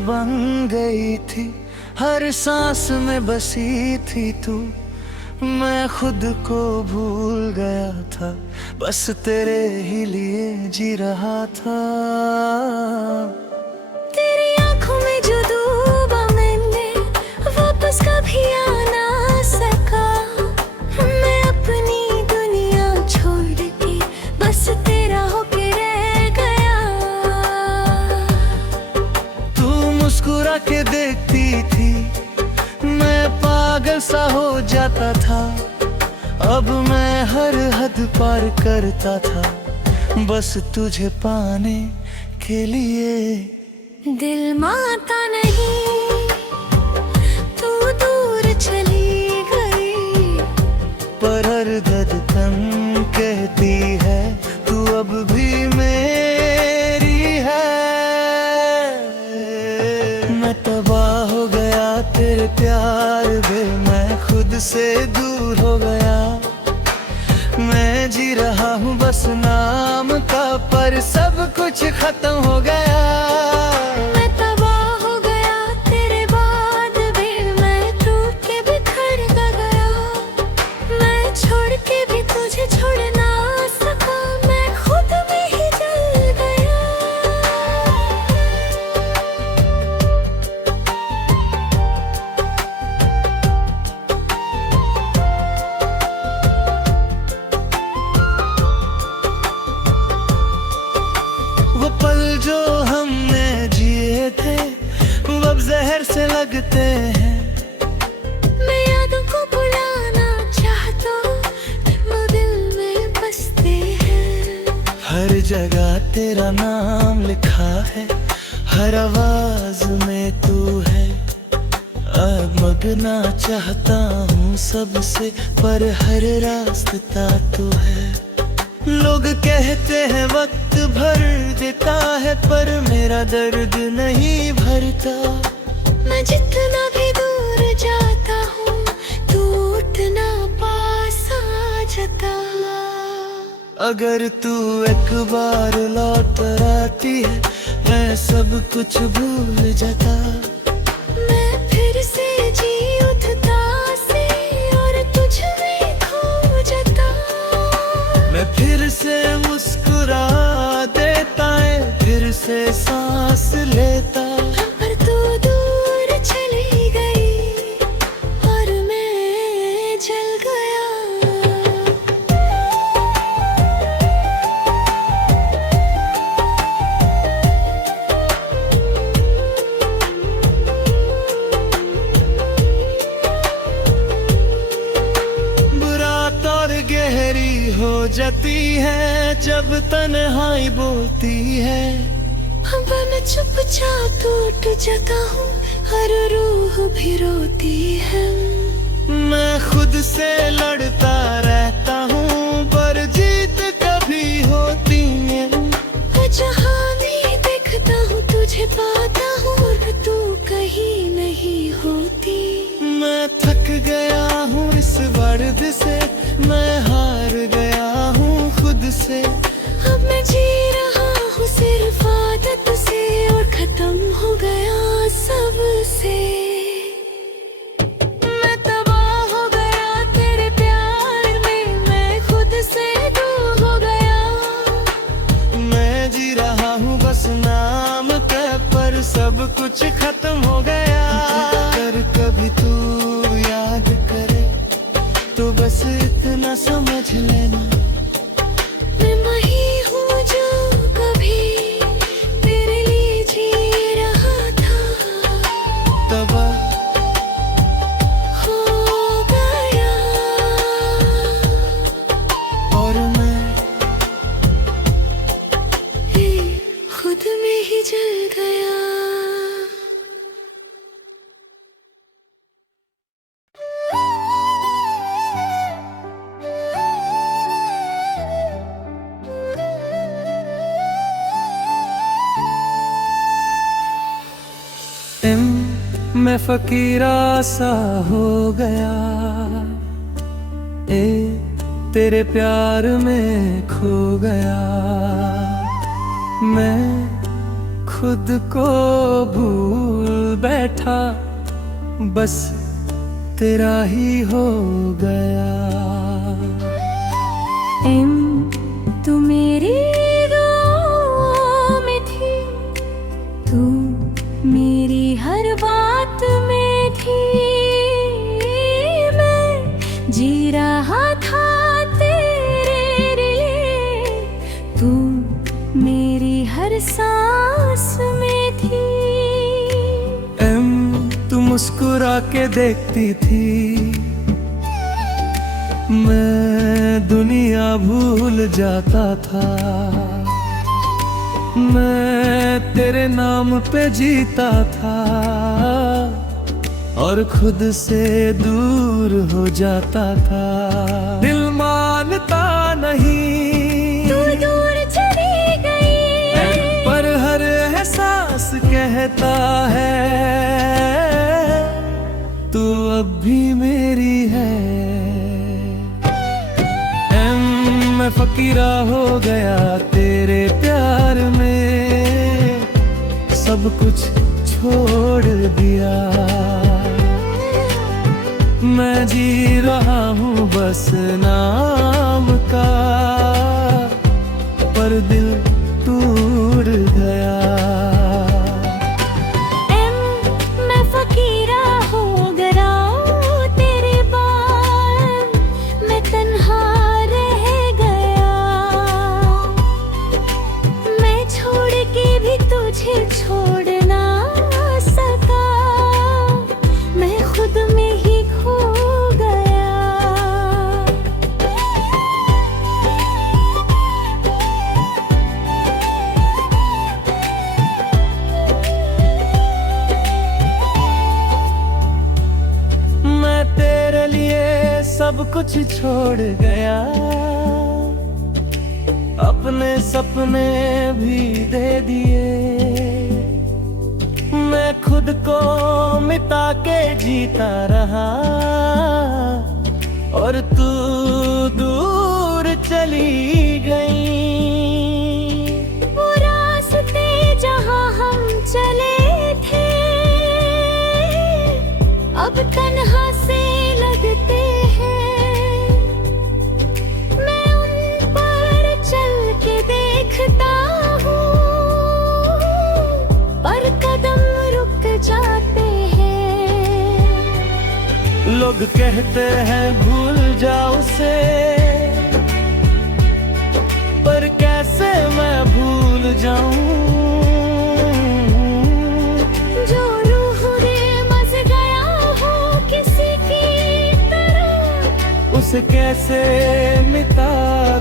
बन गई थी, हर सांस में बसी थी तू। मैं खुद को भूल गया था, बस तेरे ही लिए जी रहा था। तेरी आंखों में जो डूबा मैंने, वापस कभी आ ना सका। मैं अपनी दुनिया छोड़ के बस तेरा होके रह गया। तू मुस्कुरा के देखती थी, मैं पागल सा हो जाता था। अब मैं हर हद पार करता था, बस तुझे पाने के लिए। दिल मानता नहीं, तू दूर चली गई, पर हर धड़कन कहती है तू अब भी मेरी है। मैं तबाह हो गया तेरे प्यार में, मैं खुद से दूर हो गया। मैं जी रहा हूँ बस नाम का, पर सब कुछ खत्म हो गया। मैं तबाह हो गया तेरे बाद भी, मैं टूट के बिखर गया। मैं छोड़ के भी तुझे छोड़ ना सका, मैं खुद में ही जल गया। वो पल जो हमने जिए थे, वो अब जहर से लगते हैं। मैं यादों को भुलाना चाहता हूँ, वो दिल में बसते हैं। हर जगह तेरा नाम लिखा है, हर आवाज में तू है। अब मगना चाहता हूँ सबसे, पर हर रास्ता तू है। लोग कहते हैं वक्त भर देता है, पर मेरा दर्द नहीं भरता। मैं जितना भी दूर जाता हूँ, तू उतना पास आ जाता। अगर तू एक बार लौट आती है, मैं सब कुछ भूल जाता। मैं फिर से जी उठता से, और तुझ में खो जाता। मैं फिर से मुस्कुरा देता है, फिर से सांस लेता। पर तू दूर चली गई, और मैं जल गया। रात और गहरी हो जाती है, जब तन्हाई बोलती है। अब मैं चुपचाप टूट जाता हूँ, हर रूह भी रोती है। मैं खुद से लड़ता रहता हूँ, पर जीत कभी होती है। जहाँ भी देखता हूँ तुझे पाता हूँ, और तू कहीं नहीं होती। मैं थक गया हूँ इस वर्द से, मैं हार गया हूँ खुद से। अब मैं जी रहा हूँ सिर्फ आदत से, और खत्म हो गया सबसे। मैं तबाह हो गया तेरे प्यार में, मैं खुद से दूर हो गया। मैं जी रहा हूँ बस नाम का, पर सब कुछ खत्म हो गया। अगर कभी तू याद करे, तो बस इतना समझ लेना, मैं वही हूँ जो कभी तेरे लिए जी रहा था। तबाह हो गया, और मैं खुद में ही जल गया। मैं फकीरा सा हो गया, तेरे प्यार में खो गया। मैं खुद को भूल बैठा, बस तेरा ही हो गया। तू मेरी दुआओं में थी, तू मेरी हर बात में थी। मैं जी रहा था तेरे लिए, तू मेरी हर सांस में थी। तू मुस्कुरा के देखती थी, मैं दुनिया भूल जाता था। मैं तेरे नाम पे जीता था और खुद से दूर हो जाता था। दिल मानता नहीं तू दूर चली गई, पर हर एहसास कहता है तू अब भी मेरी है। मैं फकीरा हो गया तेरे प्यार में, सब कुछ छोड़ दिया। मैं जी रहा हूँ बस नाम का, पर दिल टूट गया। मैं फकीरा हो गया तेरे बाद, मैं तन्हा तुझे छोड़ ना सका, मैं खुद में ही खो गया। मैं तेरे लिए सब कुछ छोड़ गया, अपने सपने भी दे दिए। मैं खुद को मिटा के जीता रहा और तू दूर चली गई। वो रास्ते जहाँ हम चले थे, अब तन्हा से लगते हैं। मैं उन पर चल के देखता हूँ, पर कदम रुक जाते हैं। लोग कहते हैं भूल जाओ उसे, पर कैसे मैं भूल जाऊं। जो रूह में मस गया हो किसी की तरह, उसे कैसे मिटा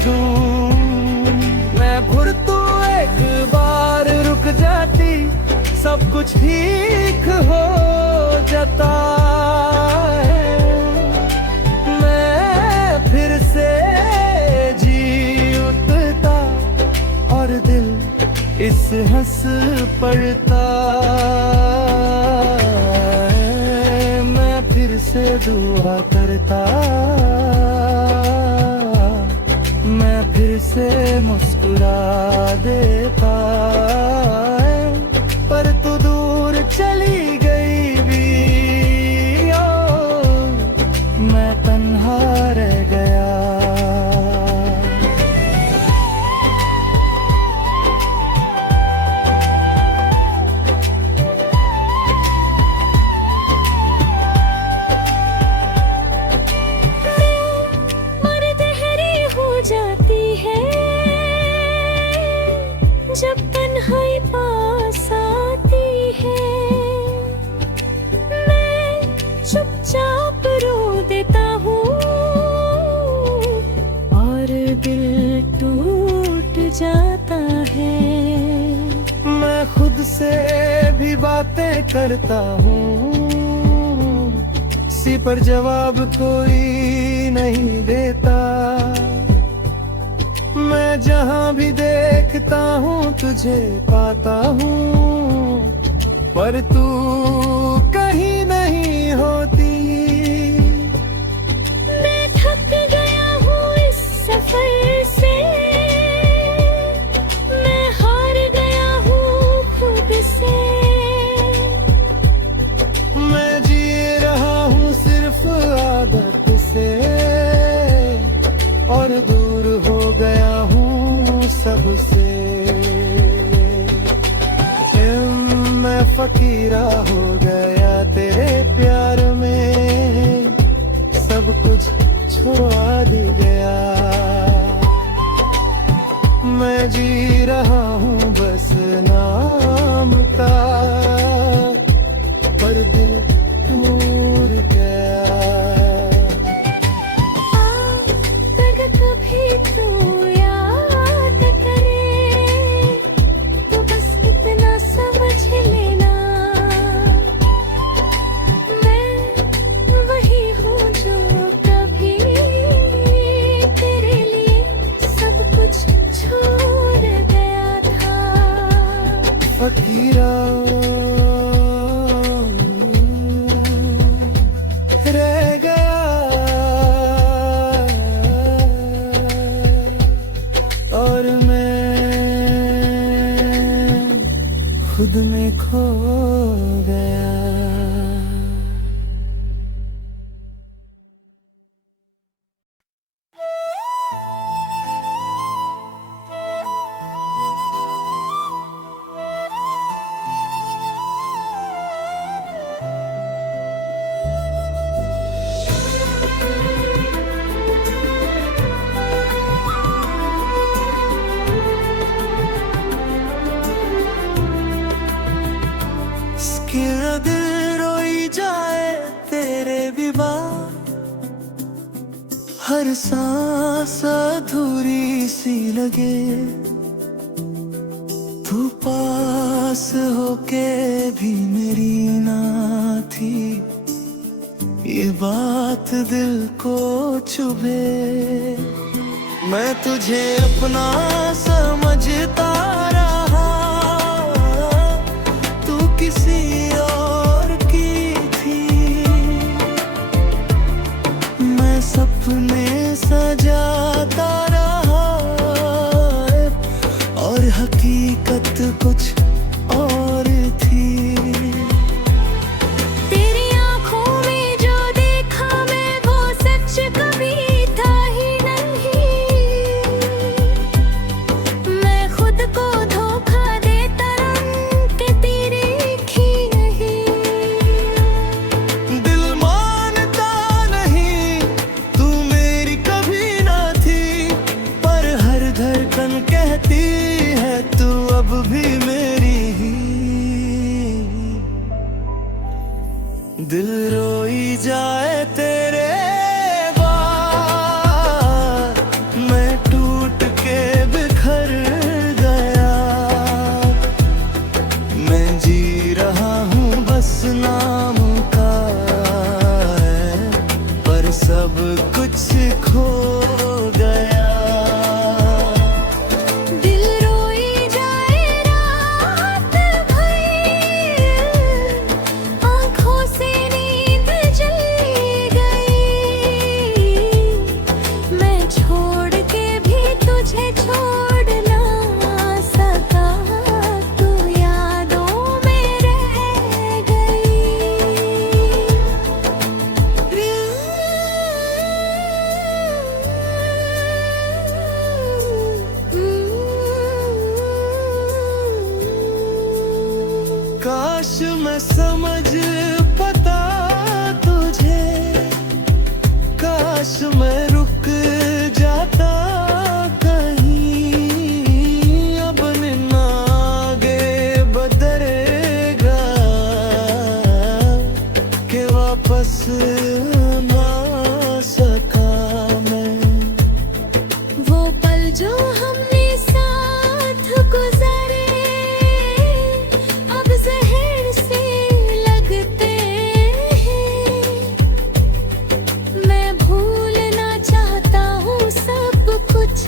दूं। मैं भूल तू एक बार रुक जाती, सब कुछ ठीक हो जाता है। मैं फिर से जी उठता और दिल इस हंस पड़ता है। मैं फिर से दुआ करता, मैं फिर से मुस्कुरा देता, पर तू दूर चली गई भी और मैं तन्हा रह गया। जब तन्हाई पास आती है, मैं चुपचाप रो देता हूँ और दिल टूट जाता है। मैं खुद से भी बातें करता हूँ, सी पर जवाब कोई नहीं देता। मैं जहाँ भी देखता हूँ तुझे पाता हूँ, पर तू कहीं नहीं होती। मैं थक गया हूँ इस सफर से, मैं हार गया हूँ खुद फकीरा हो गया तेरे प्यार में, सब कुछ छोड़ गया। मैं जी रहा हूँ बस नाम का, पर दिल टूट गया। अगर कभी तू याद करे तो बस इतना समझ लेना, मैं वही हूँ जो कभी तेरे लिए सब कुछ छोड़ गया था। फकीरा रह गया और मैं खुद में खो गया। इसके दिल रोई जाए तेरे विवाह, हर सांस अधूरी सी लगे, तू पास होके भी मेरी ना थी, ये बात दिल को चुभे। मैं तुझे अपना समझता रहा, तू किसी और की थी। मैं सपने सजाता रहा और हकीकत कुछ और थी। तेरी आँखों में जो देखा मैं वो सच कभी था ही नहीं। मैं खुद को धोखा देता रंग के तेरे की नहीं। दिल मानता नहीं तू मेरी कभी ना थी, पर हर धड़कन कहती है तू अब भी मेरी ही। दिल रोई जाए तेरे बाद, मैं टूट के बिखर गया। मैं जी रहा हूँ बस नाम का है, पर सब कुछ खो गया। दिल रोई जाए रात भर, आँखों से नींद चली गई। मैं छोड़ के भी तुझे छोड़ ना सका, तू यादों में रह गई। काश मैं समझ पता तुझे, काश मैं रुक जाता कहीं। अब न आगे बदलेगा कि वापस ना सका मैं। वो पल जो हमने साथ गुजारे अब जहर से लगते हैं। मैं भूलना चाहता हूँ सब कुछ,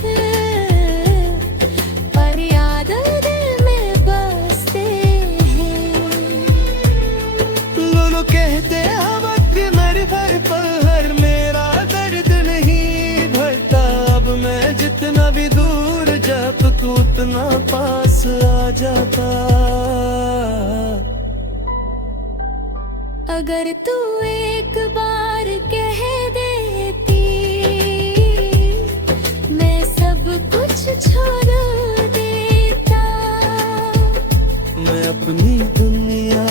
पर याद दिल में बसते हैं। लोग कहते हैं वक्त मेरे भर पर हर मेरा दर्द नहीं भरता। अब मैं जितना भी दूर जाता तू उतना पास आ जाता। अगर तू एक बार कह देती मैं सब कुछ छोड़ देता। मैं अपनी दुनिया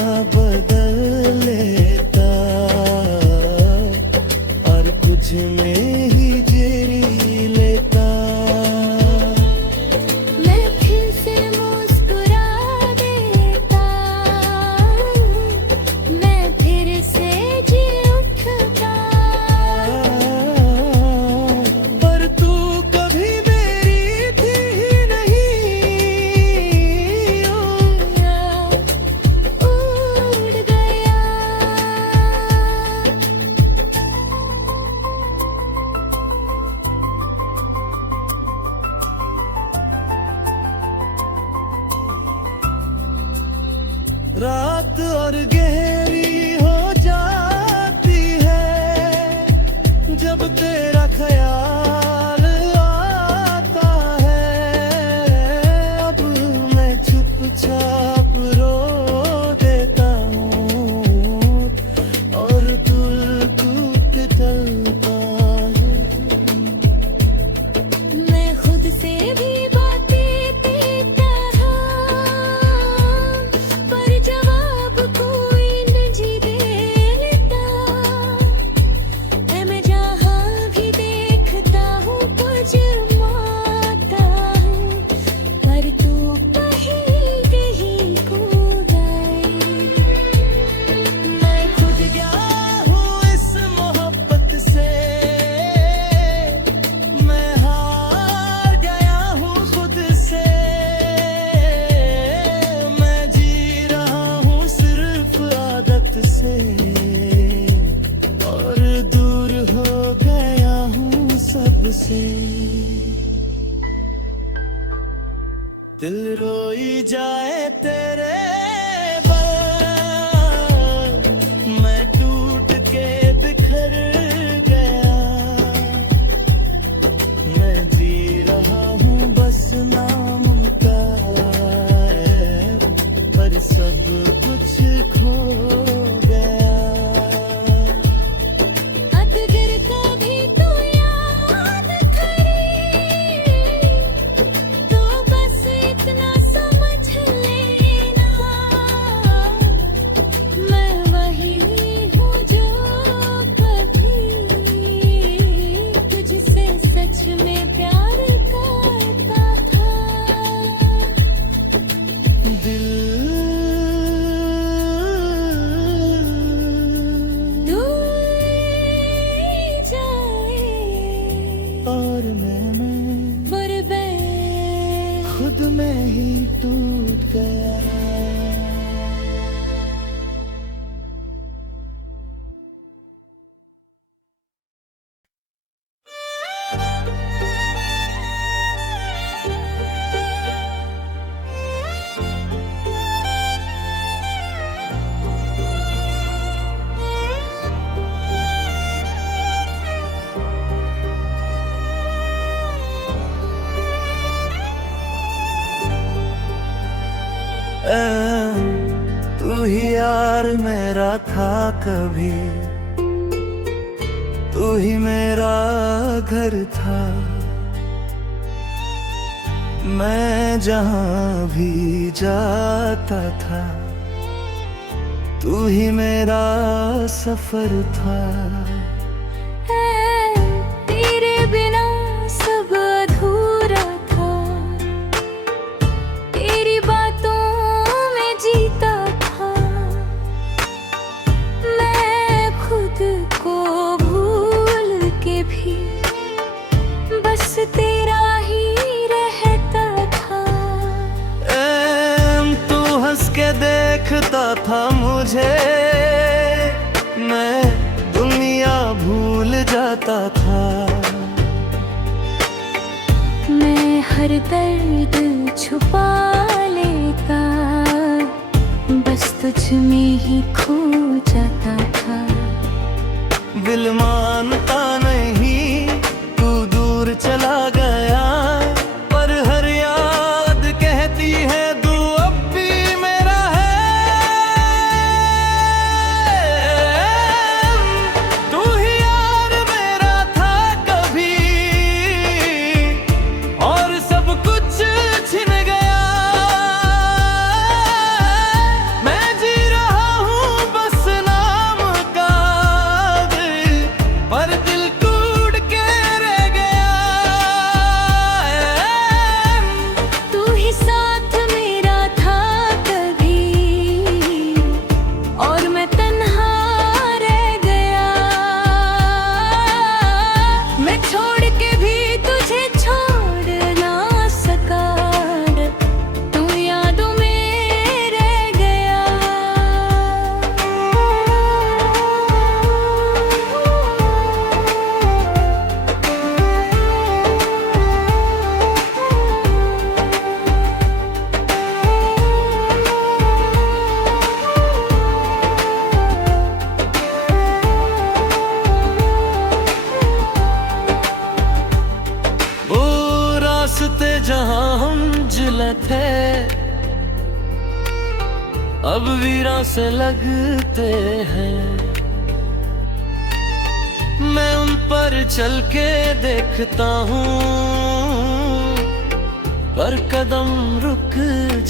से दिल रोई जाए तेरे बल, मैं टूट के बिखर गया। मैं जी रहा हूँ बस नाम का, पर सब कुछ खो गया। अगर कभी तू याद करे तो बस इतना समझ लेना, मैं वही हूँ जो कभी तुझसे सच में प्यार करता था। दिल और मैं खुद में ही टूट गया। तू ही यार मेरा था कभी, तू ही मेरा घर था। मैं जहाँ भी जाता था, तू ही मेरा सफर था। तेरे बिना सब अधूरा था, तेरी बातों में जीता था। मैं खुद को भूल के भी बस तेरा ही रहता था। तू हंस के देखता था मुझे, मैं दुनिया भूल जाता था। मैं हर दर्द छुपा लेता, बस तुझ में ही खो जाता था। दिल मानता नहीं तू दूर चला गया, पर हर याद कहती है तू अब भी मेरा है। तू ही यार मेरा था कभी, और सब कुछ छिन गया। मैं जी रहा हूँ बस नाम का, पर दिल टूट के रह गया। तू ही साथ मेरा था कभी, और मैं तन्हा रह गया। मैं छोड़ के भी तुझे छोड़ ना सका, तू यादों में रह गया। वो रास्ते जहाँ हम जुले थे, अब वीरां से लगते हैं। मैं उन पर चल के देखता हूँ, पर कदम रुक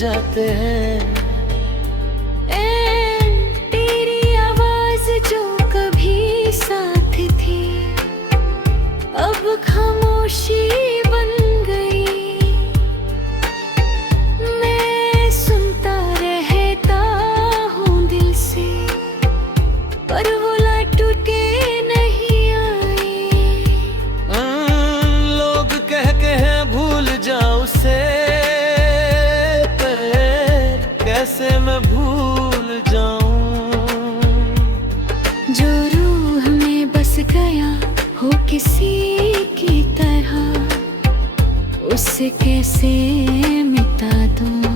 जाते हैं। तेरी आवाज जो कभी साथ थी, अब खामोशी बन गई। मैं सुनता रहता हूँ दिल से, पर वो लौट के नहीं आई। लोग कहते हैं भूल जाओ उसे, पर कैसे मैं भूल जाऊं। जो रूह में बस गया हो किसी की तरह, उसे कैसे मिटा दूं।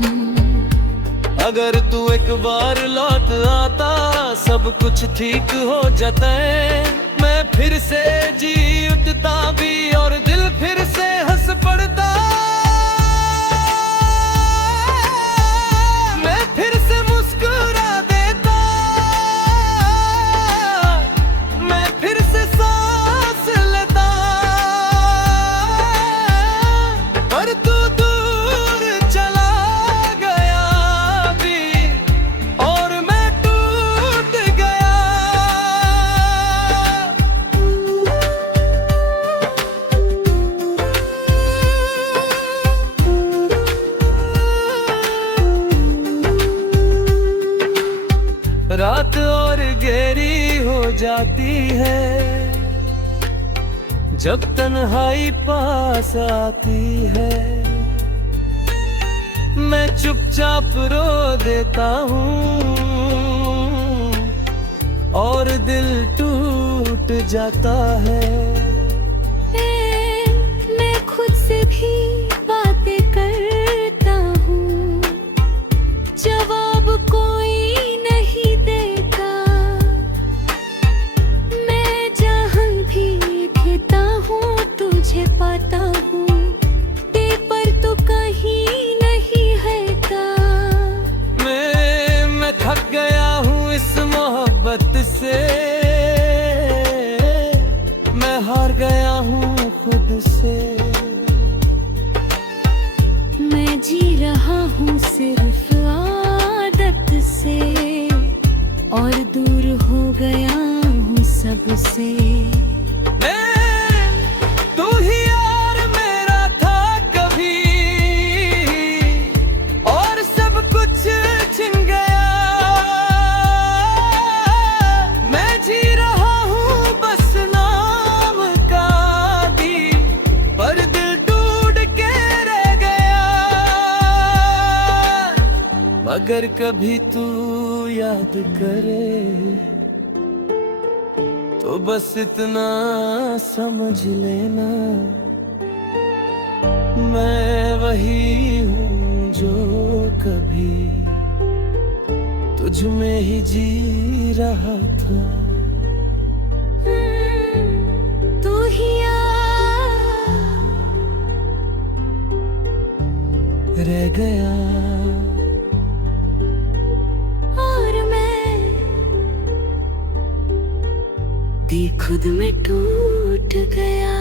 अगर तू एक बार लौट आता सब कुछ ठीक हो जाता है। मैं फिर से जी उठता भी और दिल फिर से हंस पड़ता। मैं फिर से मुस्कुरा देता। मैं फिर से सांस लेता। पर तू दूर चला गया भी और मैं टूट गया। रात और गहरी हो जाती है जब तन्हाई पास आती है। मैं चुपचाप रो देता हूँ और दिल टूट जाता है। मैं खुद से भी बातें करता हूँ, जवाब कोई नहीं देता। मैं जहाँ भी देखता हूँ तुझे पाता हूँ, पर तू कहीं नहीं है का। मैं थक गया हूँ इस मोहब्बत से। मैं हार गया हूँ खुद से। मैं जी रहा हूँ सिर्फ आदत से और दूर हो गया हूँ सबसे। तू ही यार मेरा था कभी और सब कुछ छिन गया। मैं जी रहा हूँ बस नाम का भी, पर दिल टूट के रह गया। मगर कभी तू याद करे तो बस इतना समझ लेना, मैं वही हूँ जो कभी तुझ में ही जी रहा था। तू ही रह गया और मैं भी खुद में टूट गया।